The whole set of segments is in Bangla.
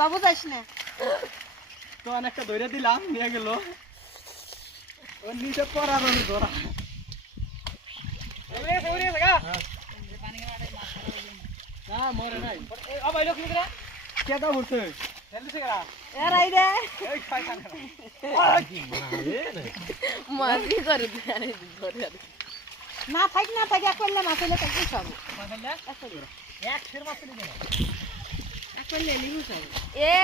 বাবু যাস না তো অনেকটা ধরে দিলাম নিয়ে গেল ও নিচে পড়ার ধরা না মরে নাই কেটা উঠছে এরাই রে এই খাই খান মাঝি করে ধরে না থাক না থাক এক করলে মাছ হলে থাকি সব এক করলে লিখু সব এ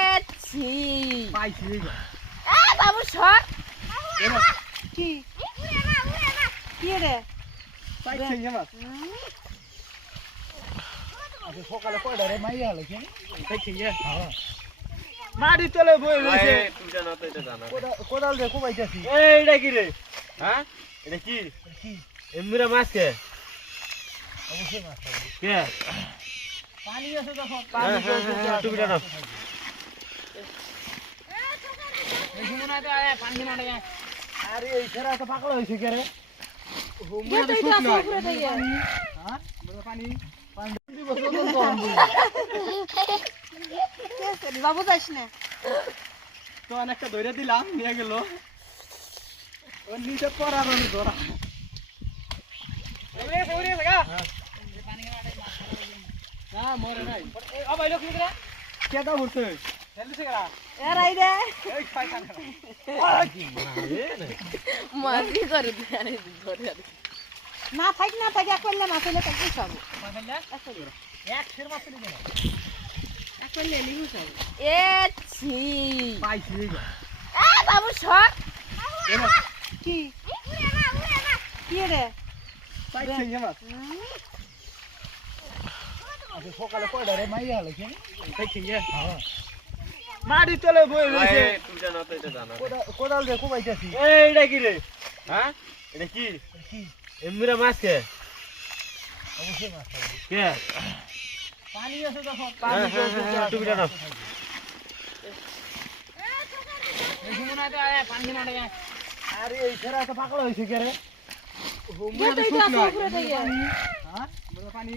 ছি পাইছি এ বাবু সর কি কি রে পাইছি মাছ আচ্ছা সকালে কয়টা রে মাইয়া হলো কি পাইছি হ্যাঁ মাটি তলে বই রইছে তুই জানা তো এটা জানা কোদাল দিয়ে কোবাইতাছি এইটা কি রে হ্যাঁ এটা কি এমরা মাছ কে অবশ্যই মাছ খাবো কে পানি আছে তো পানি তুমি জানো আরে এই ছেড়া তো পাগল হইছে কে রে গেটই তো আছে উপরে দিয়ে হ্যাঁ পানি পানি দিব বাবু যাস না তো অনেকটা ধরে দিলাম নিয়ে গেল ও নিচে পড়ার ধরা না মরে নাই কেটা উঠছে এরাই রে এই খাই খান মাঝি করে ধরে না থাক না থাক এক করলে মাছ হলে থাকি সব এক করলে লিখু সব এ ছি পাইছি এ বাবু সর কি কি রে পাইছি মাছ আচ্ছা সকালে কয়টা রে মাইয়া হলো কি পাইছি হ্যাঁ মাটি তলে বই রইছে তুই জানা তো এটা জানা কোদাল দিয়ে কোবাইতাছি এইটা কি রে হ্যাঁ এটা কি এমরা মাছ কে অবশ্যই মাছ খাবো কে পানি আছে তো তুমি জানো আরে এই ছেড়া তো পাগল হইছে কে রে গেটই তো আছে উপরে দিয়ে হ্যাঁ পানি